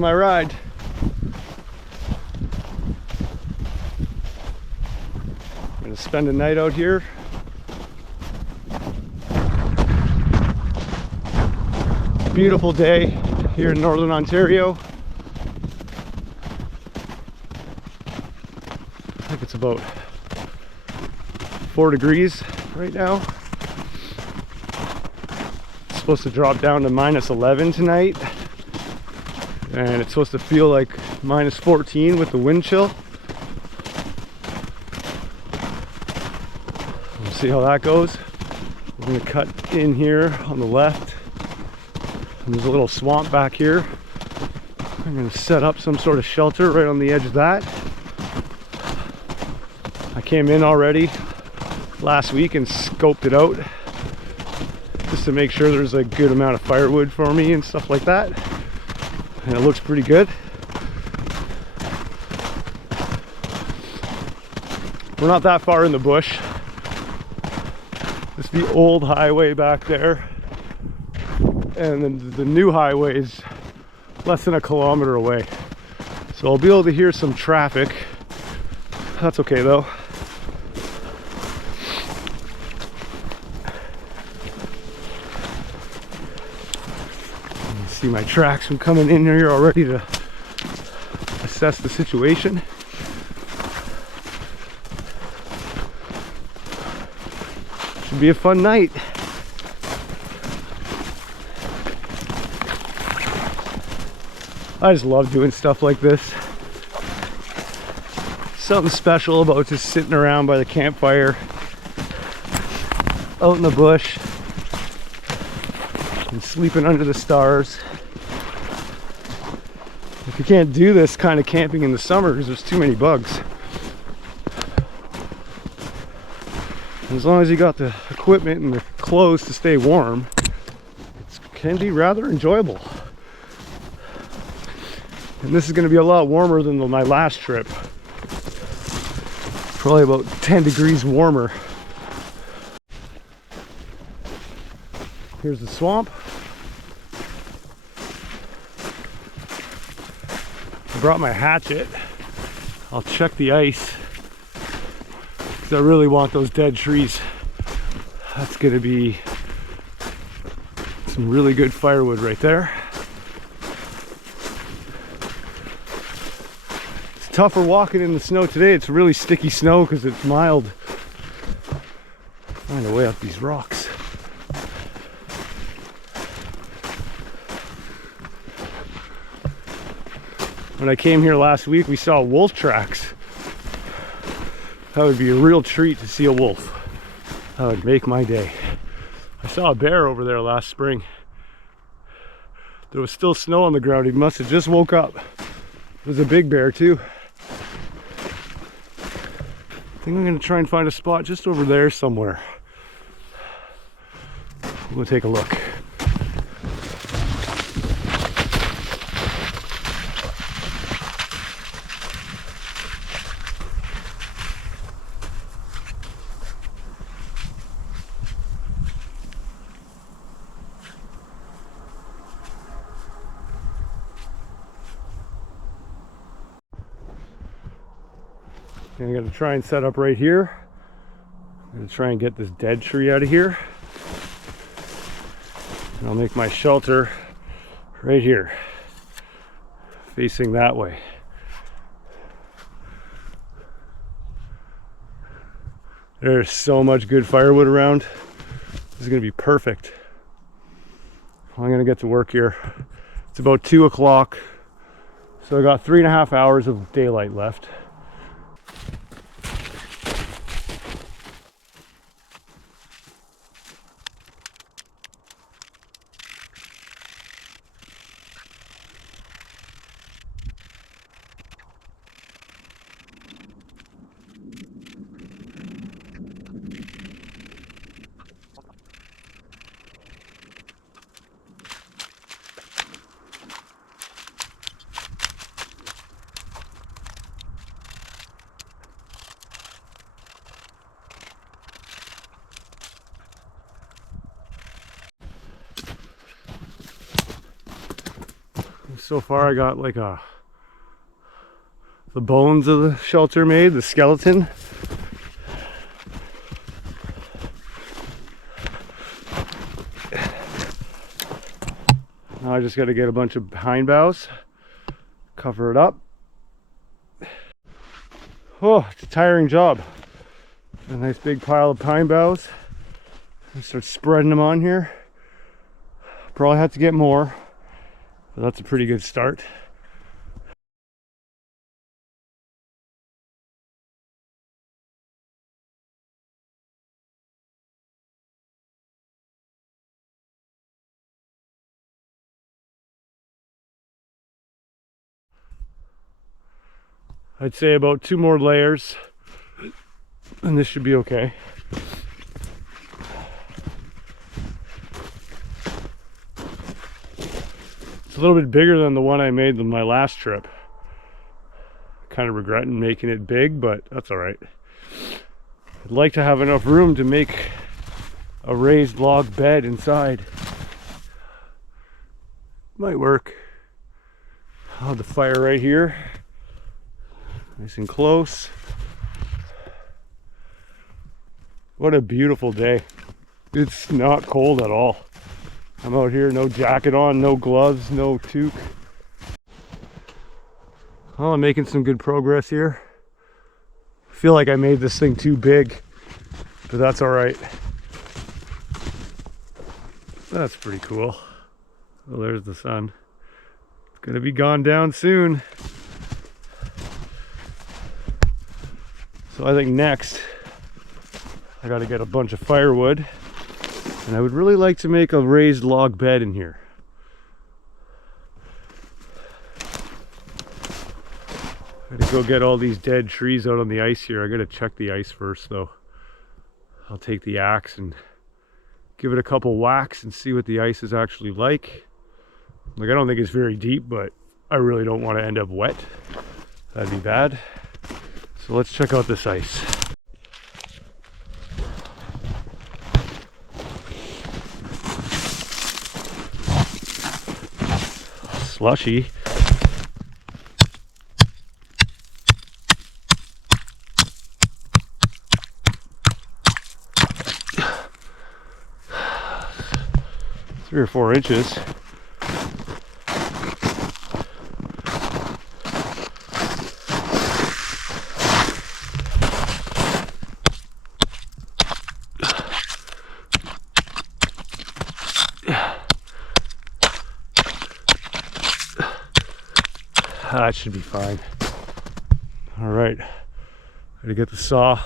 my ride. I'm gonna spend a night out here. Beautiful day here in Northern Ontario. I think it's about 4 degrees right now. It's supposed to drop down to -11 tonight, and it's supposed to feel like -14 with the wind chill. We'll see how that goes. We're going to cut in here on the left, and there's a little swamp back here. I'm going to set up some sort of shelter right on the edge of that. I came in already last week and scoped it out just to make sure there's a good amount of firewood for me and stuff like that, and it looks pretty good. We're not that far in the bush. It's the old highway back there, and then the new highway is less than a kilometer away, so I'll be able to hear some traffic. That's okay though. See my tracks from coming in here already to assess the situation. Should be a fun night. I just love doing stuff like this. Something special about just sitting around by the campfire out in the bush and sleeping under the stars. You can't do this kind of camping in the summer because there's too many bugs. And as long as you got the equipment and the clothes to stay warm, it can be rather enjoyable. And this is going to be a lot warmer than my last trip. Probably about 10 degrees warmer. Here's the swamp. I brought my hatchet. I'll check the ice because I really want those dead trees. That's going to be some really good firewood right there. It's tougher walking in the snow today. It's really sticky snow because it's mild. Find a way up these rocks. When I came here last week, we saw wolf tracks. That would be a real treat to see a wolf. That would make my day. I saw a bear over there last spring. There was still snow on the ground. He must have just woke up. It was a big bear too. I think I'm gonna try and find a spot just over there somewhere. We'll take a look. I'm going to try and set up right here. I'm going to try and get this dead tree out of here. And I'll make my shelter right here, facing that way. There's so much good firewood around. This is going to be perfect. I'm going to get to work here. It's about 2 o'clock, so I got 3.5 hours of daylight left. so far I got like the bones of the shelter made, the skeleton. Now I just got to get a bunch of pine boughs, cover it up. Oh, it's a tiring job. A nice big pile of pine boughs. And start spreading them on here. Probably have to get more, but that's a pretty good start. I'd say about 2 more layers and this should be okay. It's a little bit bigger than the one I made on my last trip. Kind of regretting making it big, but that's all right. I'd like to have enough room to make a raised log bed inside. Might work. I'll have the fire right here. Nice and close. What a beautiful day. It's not cold at all. I'm out here, no jacket on, no gloves, no toque. Well, I'm making some good progress here. I feel like I made this thing too big, but that's all right. That's pretty cool. Well, there's the sun. It's gonna be gone down soon. So I think next, I gotta get a bunch of firewood, and I would really like to make a raised log bed in here. I gotta go get all these dead trees out on the ice here. I gotta check the ice first though. I'll take the axe and give it a couple whacks and see what the ice is actually like. Like, I don't think it's very deep, but I really don't want to end up wet. That'd be bad. So let's check out this ice. Slushy. Three or 4 inches. That should be fine. All right, gotta get the saw.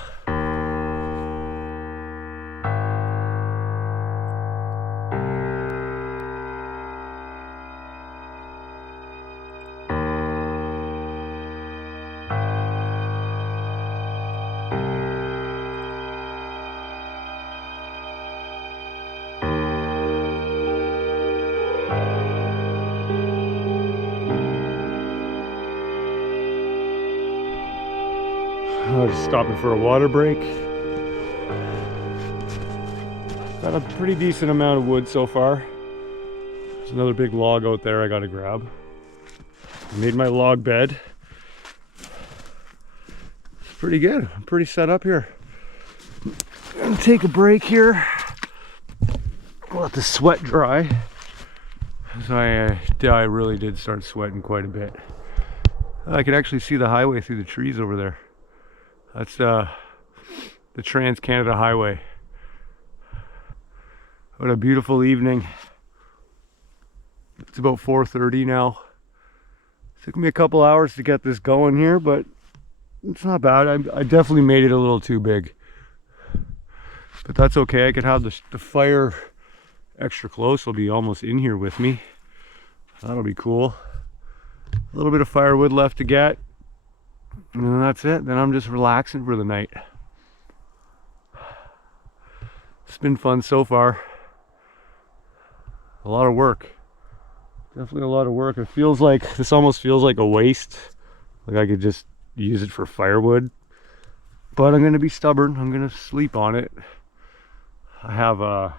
I was just stopping for a water break. Got a pretty decent amount of wood so far. There's another big log out there I gotta grab. I made my log bed. It's pretty good. I'm pretty set up here. I'm gonna take a break here. Let the sweat dry. So I really did start sweating quite a bit. I can actually see the highway through the trees over there. That's the Trans-Canada Highway. What a beautiful evening. It's about 4:30 now. It took me a couple hours to get this going here, but it's not bad. I definitely made it a little too big. But that's okay. I could have the fire extra close. It'll be almost in here with me. That'll be cool. A little bit of firewood left to get. And then that's it. Then I'm just relaxing for the night. It's been fun so far. A lot of work. Definitely a lot of work. It feels like, this almost feels like a waste. Like I could just use it for firewood. But I'm gonna be stubborn. I'm gonna sleep on it. I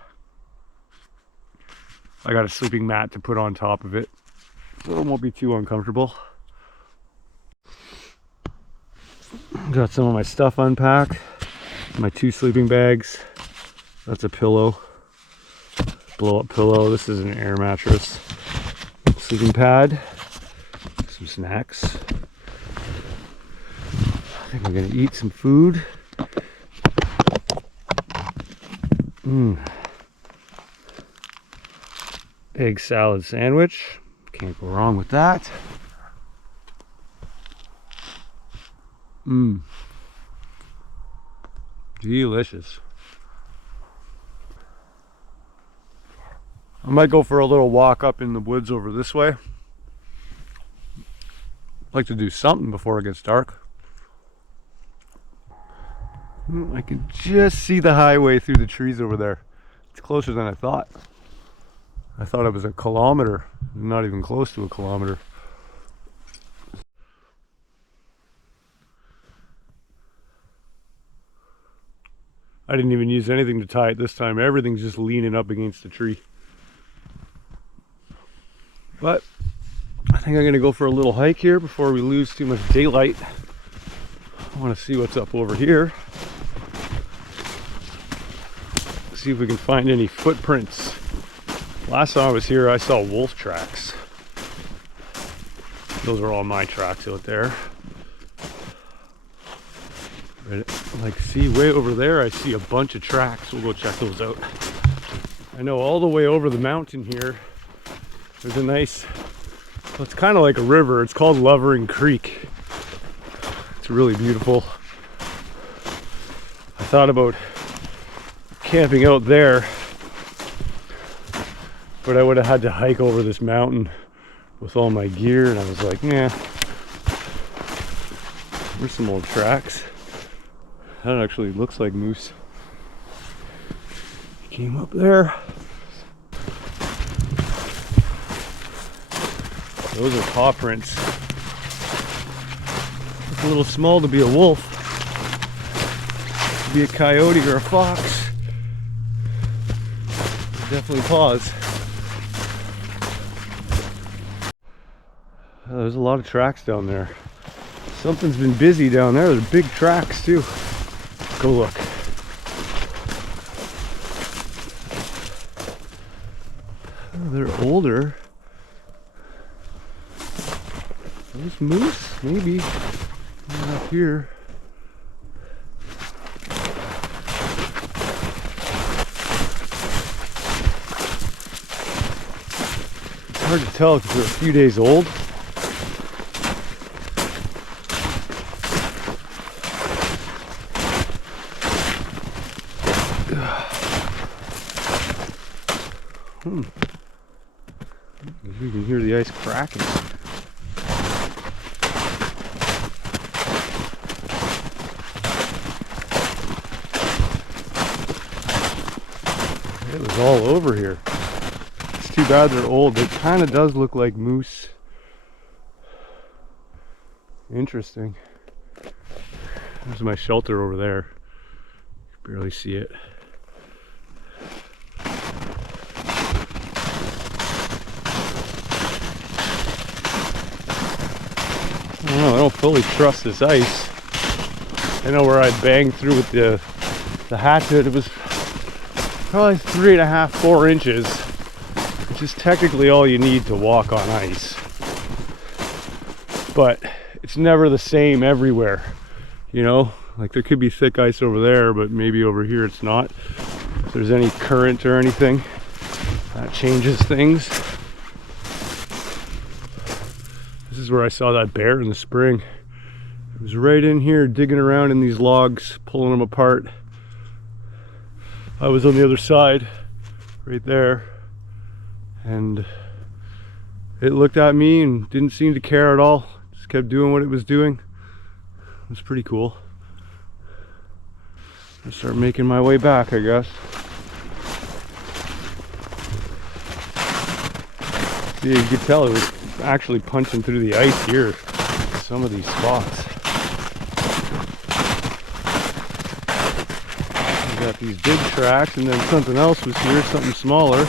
got a sleeping mat to put on top of it. so it won't be too uncomfortable. Got some of my stuff unpacked. My 2 sleeping bags. That's a pillow. Blow up pillow. This is an air mattress. Sleeping pad. Some snacks. I think I'm gonna eat some food. Egg salad sandwich. Can't go wrong with that. Delicious. I might go for a little walk up in the woods over this way. I'd like to do something before it gets dark. I can just see the highway through the trees over there. It's closer than I thought. I thought it was a kilometer, not even close to a kilometer. I didn't even use anything to tie it this time. Everything's just leaning up against the tree. But I think I'm gonna go for a little hike here before we lose too much daylight. I want to see what's up over here. See if we can find any footprints. Last time I was here, I saw wolf tracks. Those are all my tracks out there. Like, see, way over there, I see a bunch of tracks. We'll go check those out. I know all the way over the mountain here, there's a nice, well, it's kind of like a river. It's called Lovering Creek. It's really beautiful. I thought about camping out there, but I would have had to hike over this mountain with all my gear, and I was like, nah. There's some old tracks. That actually looks like moose. Came up there. Those are paw prints. It's a little small to be a wolf. To be a coyote or a fox. Definitely paws. Oh, there's a lot of tracks down there. Something's been busy down there. There's big tracks too. Go look. Oh, they're older. Those moose? Maybe. Not up here. It's hard to tell because they're a few days old. You can hear the ice cracking. It was all over here. It's too bad they're old. It kind of does look like moose. Interesting. There's my shelter over there. You can barely see it. I don't fully trust this ice. I know where I banged through with the hatchet. It was probably 3.5, 4 inches, which is technically all you need to walk on ice. But it's never the same everywhere, you know? Like there could be thick ice over there, but maybe over here it's not. If there's any current or anything, that changes things. This is where I saw that bear in the spring. It was right in here digging around in these logs, pulling them apart. I was on the other side, right there, and it looked at me and didn't seem to care at all. Just kept doing what it was doing. It was pretty cool. I start making my way back, I guess. See, you could tell it was actually punching through the ice here. Some of these spots. We got these big tracks, and then something else was here, something smaller.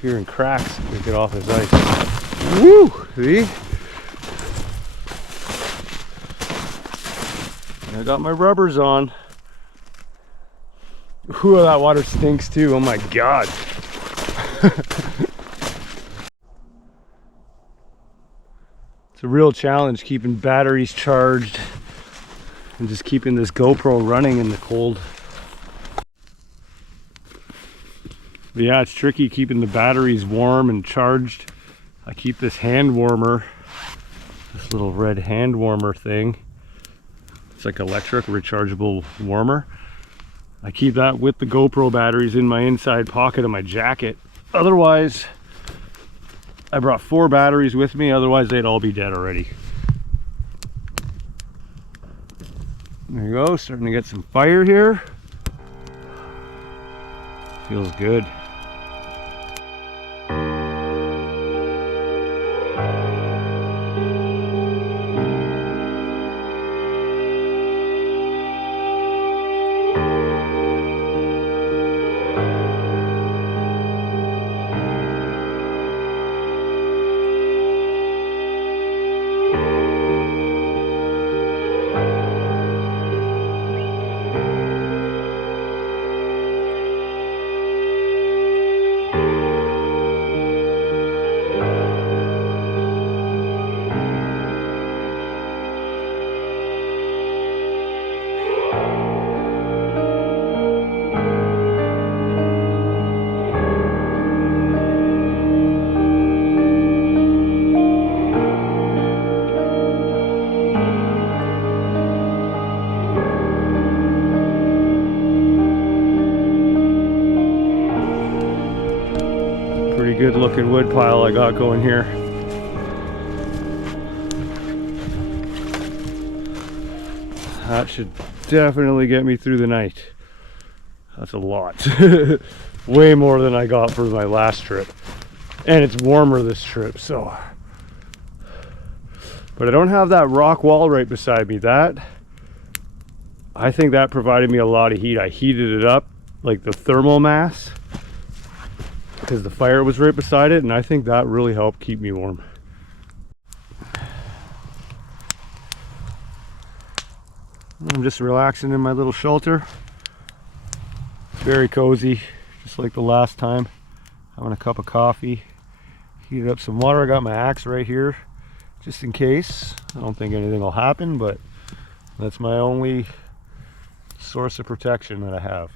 keep hearing cracks as we get off this ice. Woo! See? I got my rubbers on. Ooh, that water stinks too. Oh my God. It's a real challenge keeping batteries charged and just keeping this GoPro running in the cold. But yeah, it's tricky keeping the batteries warm and charged. I keep this hand warmer, this little red hand warmer thing. It's like electric rechargeable warmer. I keep that with the GoPro batteries in my inside pocket of my jacket. Otherwise, I brought 4 batteries with me, otherwise they'd all be dead already. There you go, starting to get some fire here. Feels good. Pretty good looking wood pile I got going here. That should definitely get me through the night. That's a lot. Way more than I got for my last trip. And it's warmer this trip, so. But I don't have that rock wall right beside me. I think that provided me a lot of heat. I heated it up, like the thermal mass, because the fire was right beside it, and I think that really helped keep me warm. I'm just relaxing in my little shelter. Very cozy, just like the last time. Having a cup of coffee, heated up some water. I got my axe right here, just in case. I don't think anything will happen, but that's my only source of protection that I have.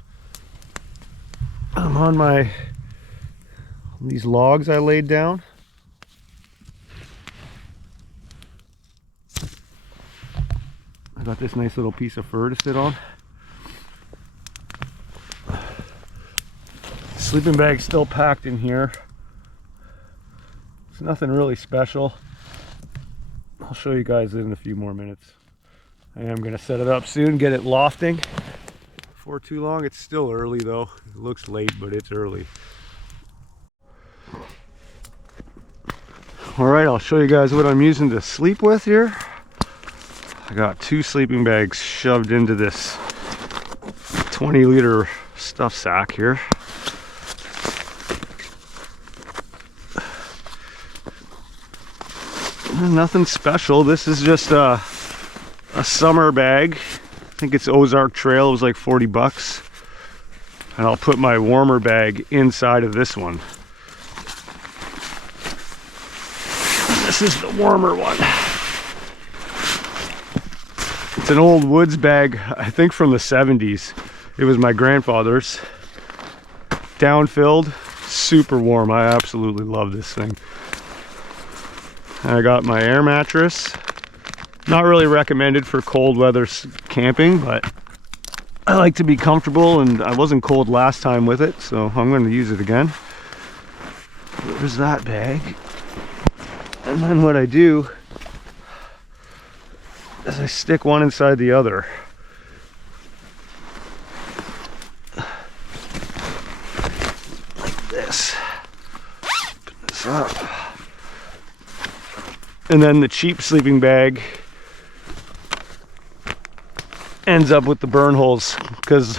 I'm on these logs I laid down. I got this nice little piece of fur to sit on. Sleeping bag's still packed in here. It's nothing really special. I'll show you guys in a few more minutes. I am gonna set it up soon, get it lofting before too long. It's still early though. It looks late, but it's early. All right, I'll show you guys what I'm using to sleep with here. I got 2 sleeping bags shoved into this 20-liter stuff sack here. Nothing special. This is just a summer bag. I think it's Ozark Trail. It was like 40 bucks. And I'll put my warmer bag inside of this one. This is the warmer one. It's an old Woods bag, I think from the 70s. It was my grandfather's. Down-filled, super warm. I absolutely love this thing. I got my air mattress. Not really recommended for cold weather camping, but I like to be comfortable, and I wasn't cold last time with it, so I'm going to use it again. There's that bag. And then what I do is I stick one inside the other. Like this. Open this up. And then the cheap sleeping bag ends up with the burn holes, because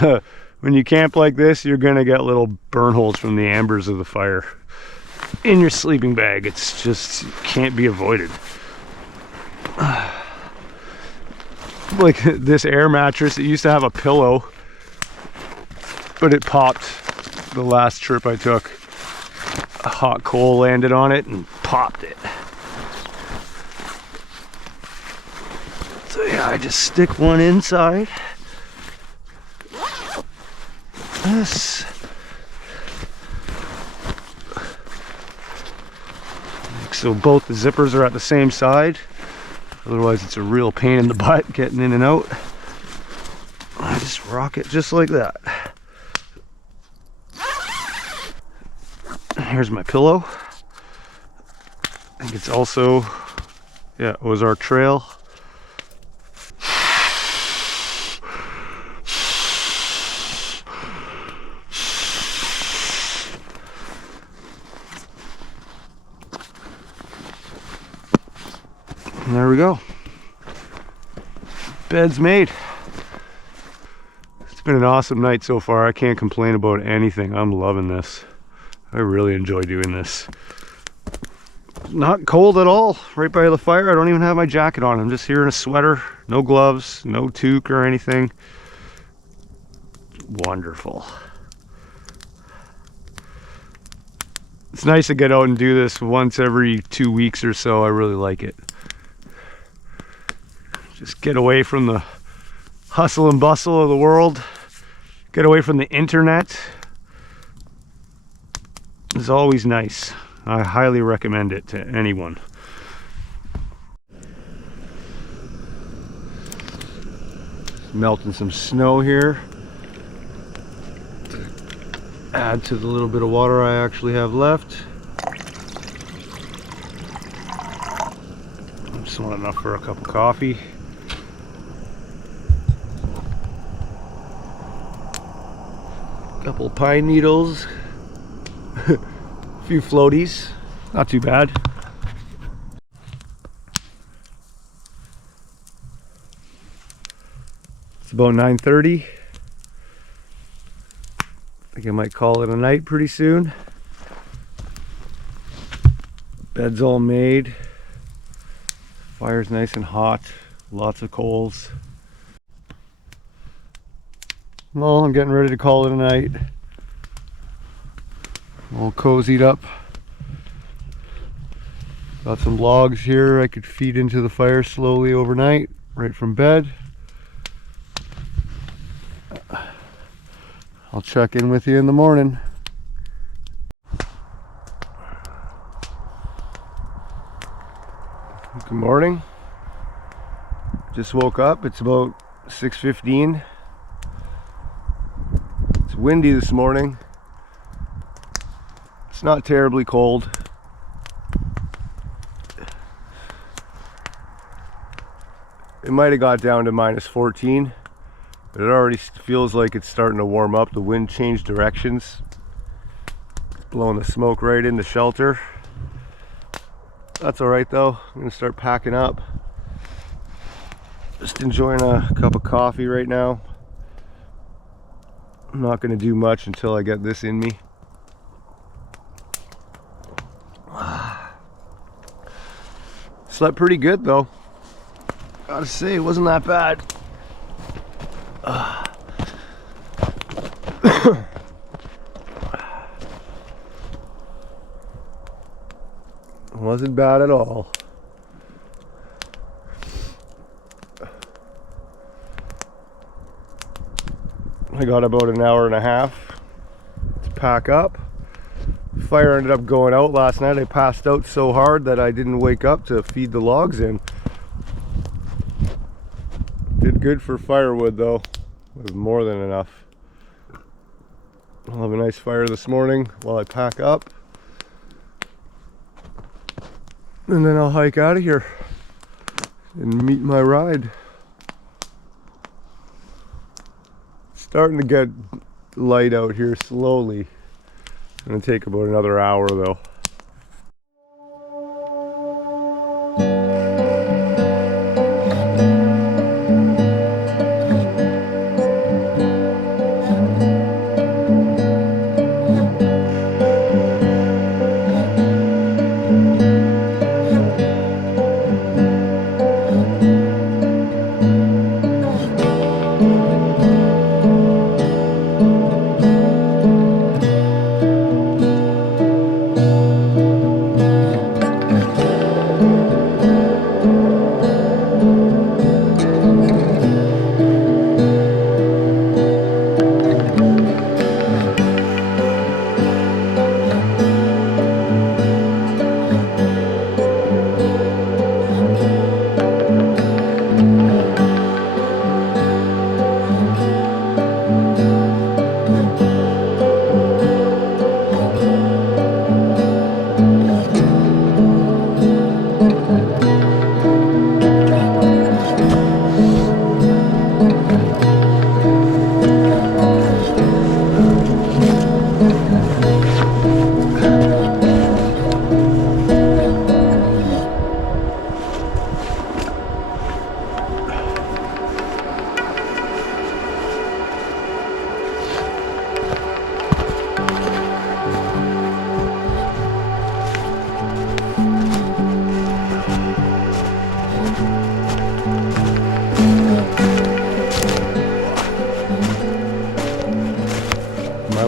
when you camp like this, you're gonna get little burn holes from the embers of the fire. in your sleeping bag. It's just can't be avoided. Like this air mattress, it used to have a pillow, but it popped the last trip I took. A hot coal landed on it and popped it. So yeah, I just stick one inside. This. So both the zippers are at the same side. Otherwise it's a real pain in the butt getting in and out. I just rock it just like that. Here's my pillow. I think it's also, yeah, Ozark Trail. And there we go. Bed's made. It's been an awesome night so far. I can't complain about anything. I'm loving this. I really enjoy doing this. Not cold at all. Right by the fire. I don't even have my jacket on. I'm just here in a sweater. No gloves, no toque or anything. Wonderful. It's nice to get out and do this once every 2 weeks or so. I really like it. Just get away from the hustle and bustle of the world. Get away from the internet. It's always nice. I highly recommend it to anyone. Melting some snow here to add to the little bit of water I actually have left. Just want enough for a cup of coffee. Couple pine needles. A few floaties, not too bad. It's about 9:30. I think I might call it a night pretty soon. Bed's all made. Fire's nice and hot. Lots of coals. Well, I'm getting ready to call it a night. All cozied up. Got some logs here I could feed into the fire slowly overnight, right from bed. I'll check in with you in the morning. Good morning. Just woke up. It's about 6:15. It's windy this morning. It's not terribly cold. It might have got down to -14, but it already feels like it's starting to warm up. The wind changed directions. It's blowing the smoke right into shelter. That's all right though. I'm gonna start packing up. Just enjoying a cup of coffee right now. I'm not gonna do much until I get this in me. Slept pretty good though. Gotta say, it wasn't that bad. It wasn't bad at all. I got about an hour and a half to pack up. Fire ended up going out last night. I passed out so hard that I didn't wake up to feed the logs in. Did good for firewood though. It was more than enough. I'll have a nice fire this morning while I pack up. And then I'll hike out of here and meet my ride. It's starting to get light out here slowly. It's gonna take about another hour though.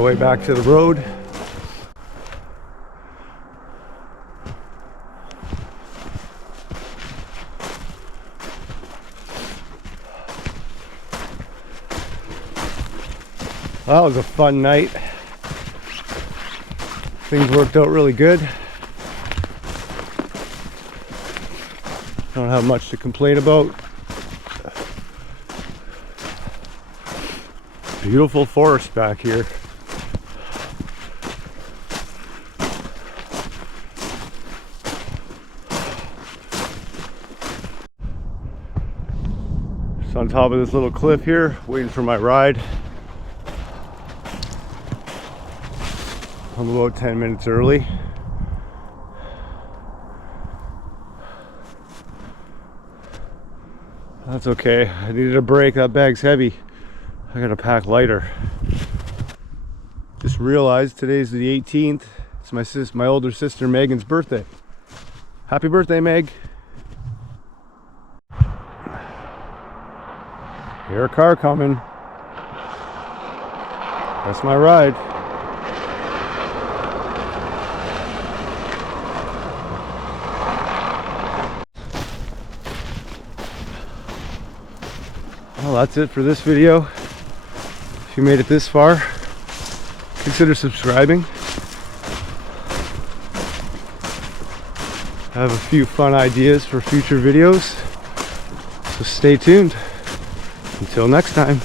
way back to the road. Well, that was a fun night. Things worked out really good. Don't have much to complain about. Beautiful forest back here. Just on top of this little cliff here, waiting for my ride. I'm about 10 minutes early. That's okay. I needed a break. That bag's heavy. I gotta pack lighter. Just realized today's the 18th. It's my older sister Megan's birthday. Happy birthday, Meg. Hear a car coming. That's my ride. Well, that's it for this video. If you made it this far, consider subscribing. I have a few fun ideas for future videos, so stay tuned. Until next time.